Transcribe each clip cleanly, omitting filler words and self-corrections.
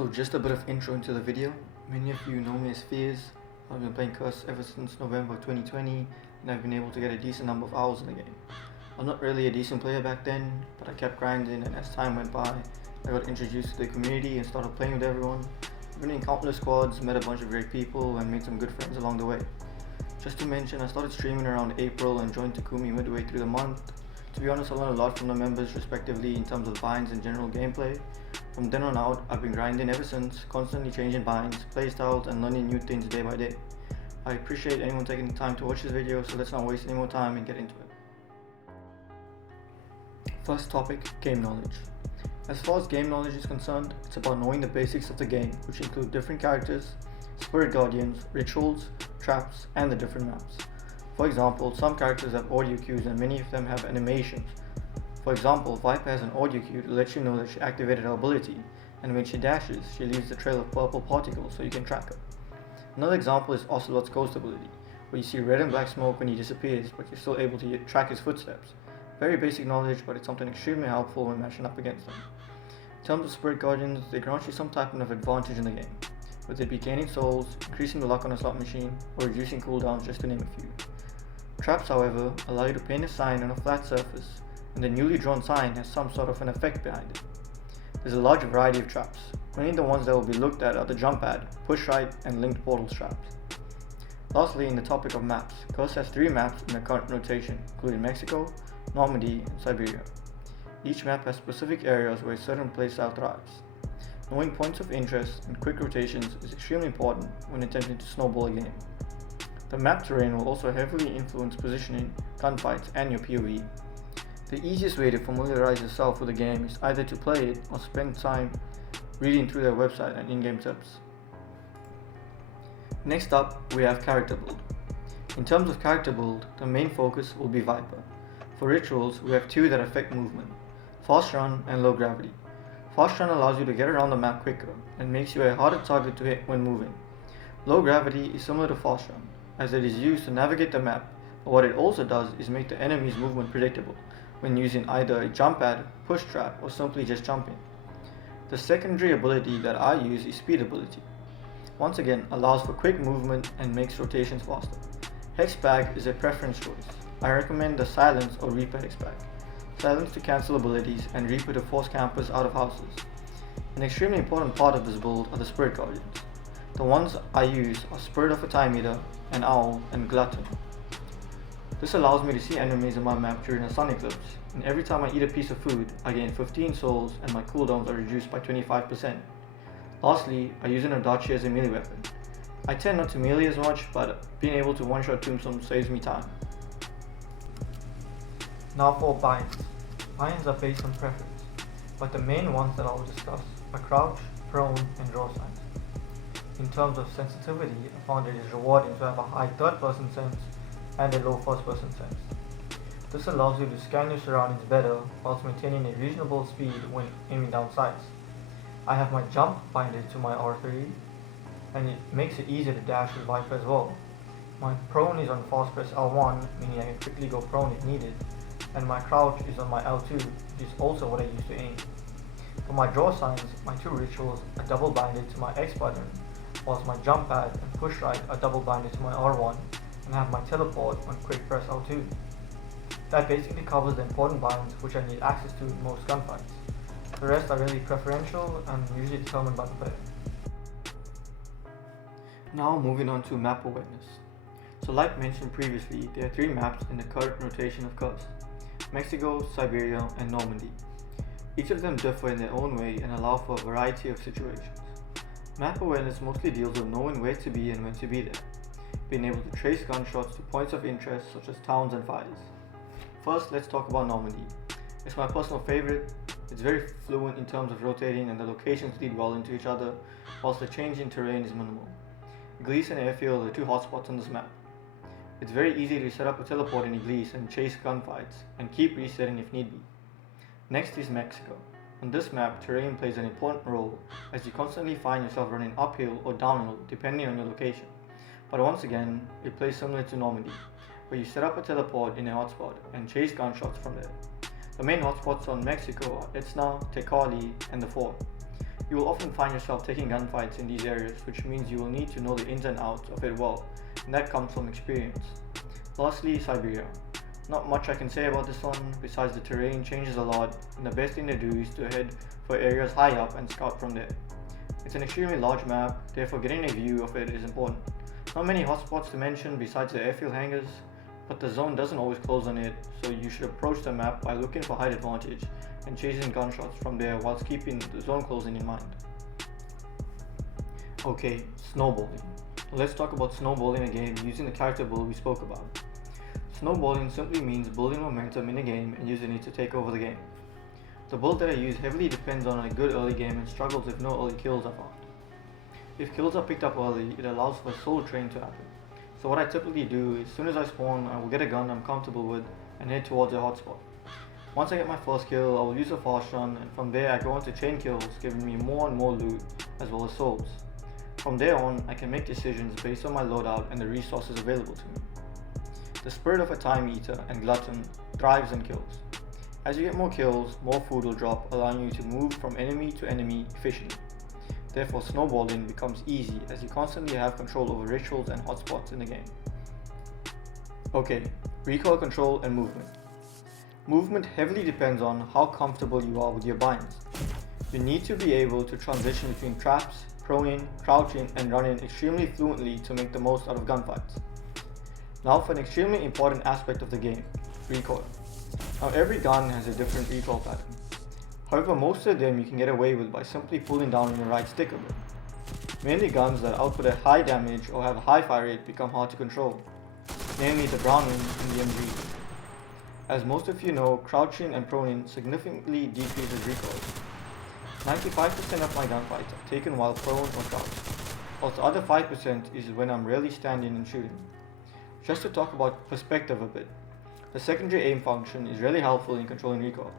So just a bit of intro into the video. Many of you know me as Fears. I've been playing CRSED ever since November 2020 and I've been able to get a decent number of hours in the game. I'm not really a decent player back then, but I kept grinding, and as time went by, I got introduced to the community and started playing with everyone. I've been in countless squads, met a bunch of great people and made some good friends along the way. Just to mention, I started streaming around April and joined Takumi midway through the month. To be honest, I learned a lot from the members respectively in terms of binds and general gameplay. From then on out, I've been grinding ever since, constantly changing binds, playstyles and learning new things day by day. I appreciate anyone taking the time to watch this video, so let's not waste any more time and get into it. First topic, game knowledge. As far as game knowledge is concerned, it's about knowing the basics of the game, which include different characters, spirit guardians, rituals, traps, and the different maps. For example, some characters have audio cues and many of them have animations. For example, Viper has an audio cue to let you know that she activated her ability, and when she dashes, she leaves a trail of purple particles so you can track her. Another example is Ocelot's ghost ability, where you see red and black smoke when he disappears, but you're still able to track his footsteps. Very basic knowledge, but it's something extremely helpful when matching up against them. In terms of spirit guardians, they grant you some type of advantage in the game, whether it be gaining souls, increasing the luck on a slot machine, or reducing cooldowns, just to name a few. Traps, however, allow you to paint a sign on a flat surface, and the newly drawn sign has some sort of an effect behind it. There's a large variety of traps. Only the ones that will be looked at are the jump pad, push right, and linked portal traps. Lastly, in the topic of maps, CRSED has 3 maps in the current rotation, including Mexico, Normandy, and Siberia. Each map has specific areas where a certain playstyle thrives. Knowing points of interest and quick rotations is extremely important when attempting to snowball a game. The map terrain will also heavily influence positioning, gunfights, and your POV. The easiest way to familiarize yourself with the game is either to play it or spend time reading through their website and in-game tips. Next up, we have character build. In terms of character build, the main focus will be Viper. For rituals, we have 2 that affect movement, fast run and low gravity. Fast run allows you to get around the map quicker and makes you a harder target to hit when moving. Low gravity is similar to fast run, as it is used to navigate the map, but what it also does is make the enemy's movement predictable when using either a jump pad, push trap, or simply just jumping. The secondary ability that I use is speed ability. Once again, allows for quick movement and makes rotations faster. Hexbag is a preference choice. I recommend the Silence or Reaper Hexbag. Silence to cancel abilities and Reaper to force campers out of houses. An extremely important part of this build are the Spirit Guardians. The ones I use are Spirit of a Time Eater, an Owl, and Glutton. This allows me to see enemies on my map during a sun eclipse, and every time I eat a piece of food, I gain 15 souls and my cooldowns are reduced by 25%. Lastly, I use an Adachi as a melee weapon. I tend not to melee as much, but being able to one-shot Tombstone saves me time. Now for binds. Binds are based on preference, but the main ones that I will discuss are crouch, prone, and draw signs. In terms of sensitivity, I found it is rewarding to have a high third-person sense and a low first-person sense. This allows you to scan your surroundings better whilst maintaining a reasonable speed when aiming down sights. I have my jump binded to my R3, and it makes it easier to dash with Viper as well. My prone is on fast press L1, meaning I can quickly go prone if needed, and my crouch is on my L2, which is also what I use to aim. For my draw signs, my 2 rituals are double binded to my X button, whilst my jump pad and push right are double binded to my R1, and have my teleport on quick press L2. That basically covers the important binds which I need access to in most gunfights. The rest are really preferential and usually determined by the player. Now moving on to map awareness. So like mentioned previously, there are 3 maps in the current rotation of CRSED: Mexico, Siberia, and Normandy. Each of them differ in their own way and allow for a variety of situations. Map awareness mostly deals with knowing where to be and when to be there, being able to trace gunshots to points of interest such as towns and fires. First, let's talk about Normandy. It's my personal favorite. It's very fluent in terms of rotating and the locations lead well into each other, whilst the change in terrain is minimal. Eglise and Airfield are the 2 hotspots on this map. It's very easy to set up a teleport in Eglise and chase gunfights, and keep resetting if need be. Next is Mexico. On this map, terrain plays an important role, as you constantly find yourself running uphill or downhill depending on your location. But once again, it plays similar to Normandy, where you set up a teleport in a hotspot and chase gunshots from there. The main hotspots on Mexico are Itzna, Tecali, and the Fort. You will often find yourself taking gunfights in these areas, which means you will need to know the ins and outs of it well, and that comes from experience. Lastly, Siberia. Not much I can say about this one, besides the terrain changes a lot, and the best thing to do is to head for areas high up and scout from there. It's an extremely large map, therefore getting a view of it is important. Not many hotspots to mention besides the airfield hangars, but the zone doesn't always close on it, so you should approach the map by looking for height advantage and chasing gunshots from there whilst keeping the zone closing in mind. Okay, snowballing. Let's talk about snowballing again using the character build we spoke about. Snowballing simply means building momentum in a game and using it to take over the game. The build that I use heavily depends on a good early game and struggles if no early kills are found. If kills are picked up early, it allows for a solo train to happen. So what I typically do is, as soon as I spawn, I will get a gun I'm comfortable with and head towards a hotspot. Once I get my first kill, I will use a fast run, and from there I go into chain kills, giving me more and more loot as well as souls. From there on, I can make decisions based on my loadout and the resources available to me. The spirit of a time eater and glutton thrives on kills. As you get more kills, more food will drop, allowing you to move from enemy to enemy efficiently. Therefore, snowballing becomes easy as you constantly have control over rituals and hotspots in the game. Okay, recoil control and movement. Movement heavily depends on how comfortable you are with your binds. You need to be able to transition between traps, proning, crouching, and running extremely fluently to make the most out of gunfights. Now for an extremely important aspect of the game, recoil. Now every gun has a different recoil pattern. However, most of them you can get away with by simply pulling down on your right stick a bit. Mainly guns that output a high damage or have a high fire rate become hard to control, namely the Browning and the MG. As most of you know, crouching and proning significantly decreases recoil. 95% of my gunfights are taken while prone or crouched, whilst the other 5% is when I'm really standing and shooting. Just to talk about perspective a bit, the secondary aim function is really helpful in controlling recoil,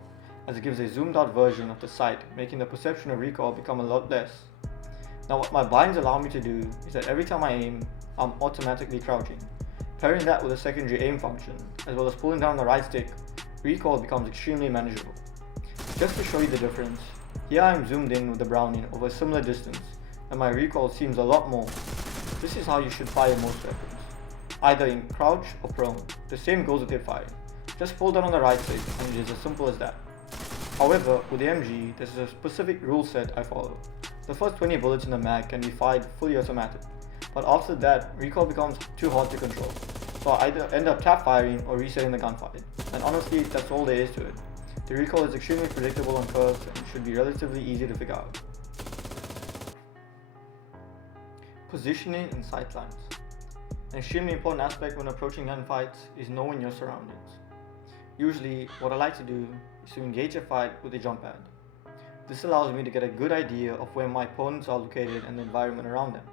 as it gives a zoomed out version of the sight, making the perception of recoil become a lot less. Now what my binds allow me to do is that every time I aim, I'm automatically crouching. Pairing that with a secondary aim function, as well as pulling down the right stick, recoil becomes extremely manageable. Just to show you the difference, here I am zoomed in with the Browning over a similar distance, and my recoil seems a lot more. This is how you should fire most weapons, either in crouch or prone. The same goes with hip firing. Just pull down on the right stick and it is as simple as that. However, with the MG, there is a specific rule set I follow. The first 20 bullets in the mag can be fired fully automatic, but after that, recoil becomes too hard to control. So I either end up tap firing or resetting the gunfight, and honestly, that's all there is to it. The recoil is extremely predictable on curves and should be relatively easy to figure out. Positioning and sightlines. An extremely important aspect when approaching gunfights is knowing your surroundings. Usually, what I like to do is to engage a fight with a jump pad. This allows me to get a good idea of where my opponents are located and the environment around them.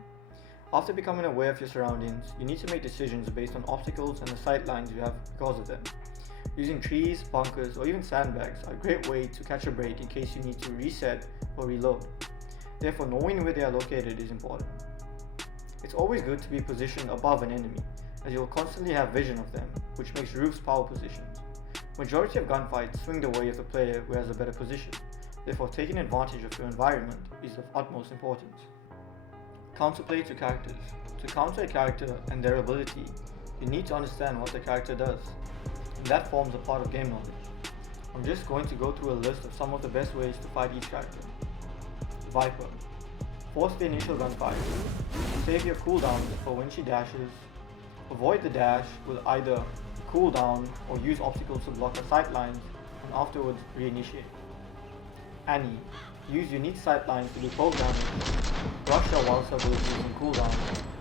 After becoming aware of your surroundings, you need to make decisions based on obstacles and the sight lines you have because of them. Using trees, bunkers, or even sandbags are a great way to catch a break in case you need to reset or reload. Therefore, knowing where they are located is important. It's always good to be positioned above an enemy, as you will constantly have vision of them, which makes roofs power positions. Majority of gunfights swing the way of the player who has a better position, therefore taking advantage of your environment is of utmost importance. Counterplay to characters. To counter a character and their ability, you need to understand what the character does, and that forms a part of game knowledge. I'm just going to go through a list of some of the best ways to fight each character. Viper. Force the initial gunfight. Save your cooldowns for when she dashes. Avoid the dash with either cooldown or use obstacles to block her sight lines and afterwards reinitiate. Annie. Use unique sight lines to do poke damage, rush her whilst her abilities in cooldown,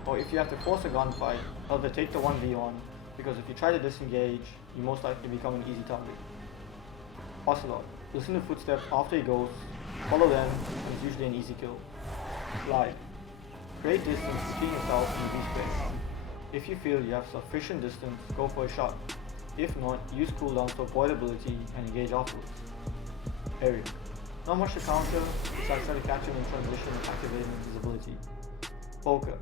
or if you have to force a gunfight, either take the 1v1, because if you try to disengage, you most likely become an easy target. Ocelot. Listen to footsteps after he goes, follow them, and it's usually an easy kill. Glide. Create distance between yourself and the space. If you feel you have sufficient distance, go for a shot. If not, use cooldowns to avoid ability and engage afterwards. Aerial. Not much to counter, besides try to catch him in transition and activating his ability. Poker.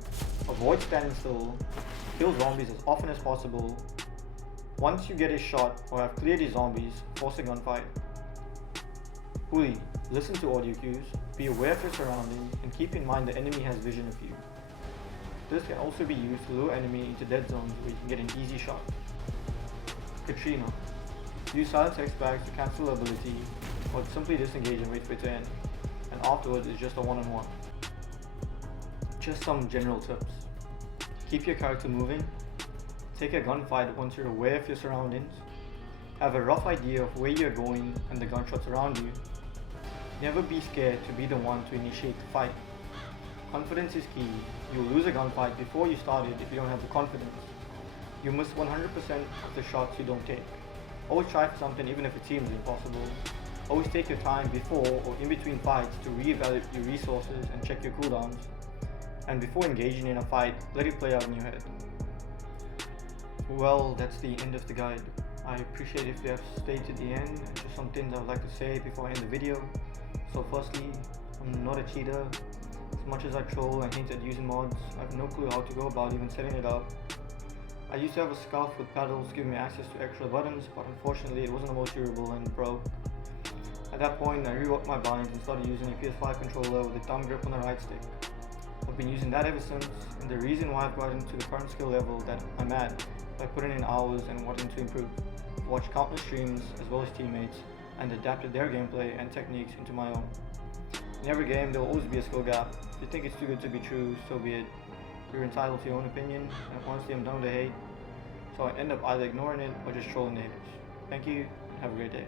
Avoid standing still, kill zombies as often as possible. Once you get a shot or have cleared these zombies, force a gunfight. Fully listen to audio cues, be aware of your surroundings, and keep in mind the enemy has vision of you. This can also be used to lure enemy into dead zones where you can get an easy shot. Katrina. Use silent text bags to cancel ability, or simply disengage and wait for it to end, and afterwards it's just a one-on-one. Just some general tips. Keep your character moving. Take a gunfight once you're aware of your surroundings. Have a rough idea of where you're going and the gunshots around you. Never be scared to be the one to initiate the fight. Confidence is key. You'll lose a gunfight before you started if you don't have the confidence. You miss 100% of the shots you don't take. Always try for something even if it seems impossible. Always take your time before or in between fights to reevaluate your resources and check your cooldowns. And before engaging in a fight, let it play out in your head. Well, that's the end of the guide. I appreciate if you have stayed to the end. Just some things I would like to say before I end the video. So firstly, I'm not a cheater. As much as I troll and hint at using mods, I have no clue how to go about even setting it up. I used to have a scarf with paddles giving me access to extra buttons, but unfortunately it wasn't the most durable and broke. At that point, I reworked my binds and started using a PS5 controller with a thumb grip on the right stick. I've been using that ever since, and the reason why I've gotten to the current skill level that I'm at by putting in hours and wanting to improve. I've watched countless streams as well as teammates and adapted their gameplay and techniques into my own. In every game there will always be a skill gap. If you think it's too good to be true, so be it. You're entitled to your own opinion, and honestly I'm done with the hate, so I end up either ignoring it or just trolling the haters. Thank you, and have a great day.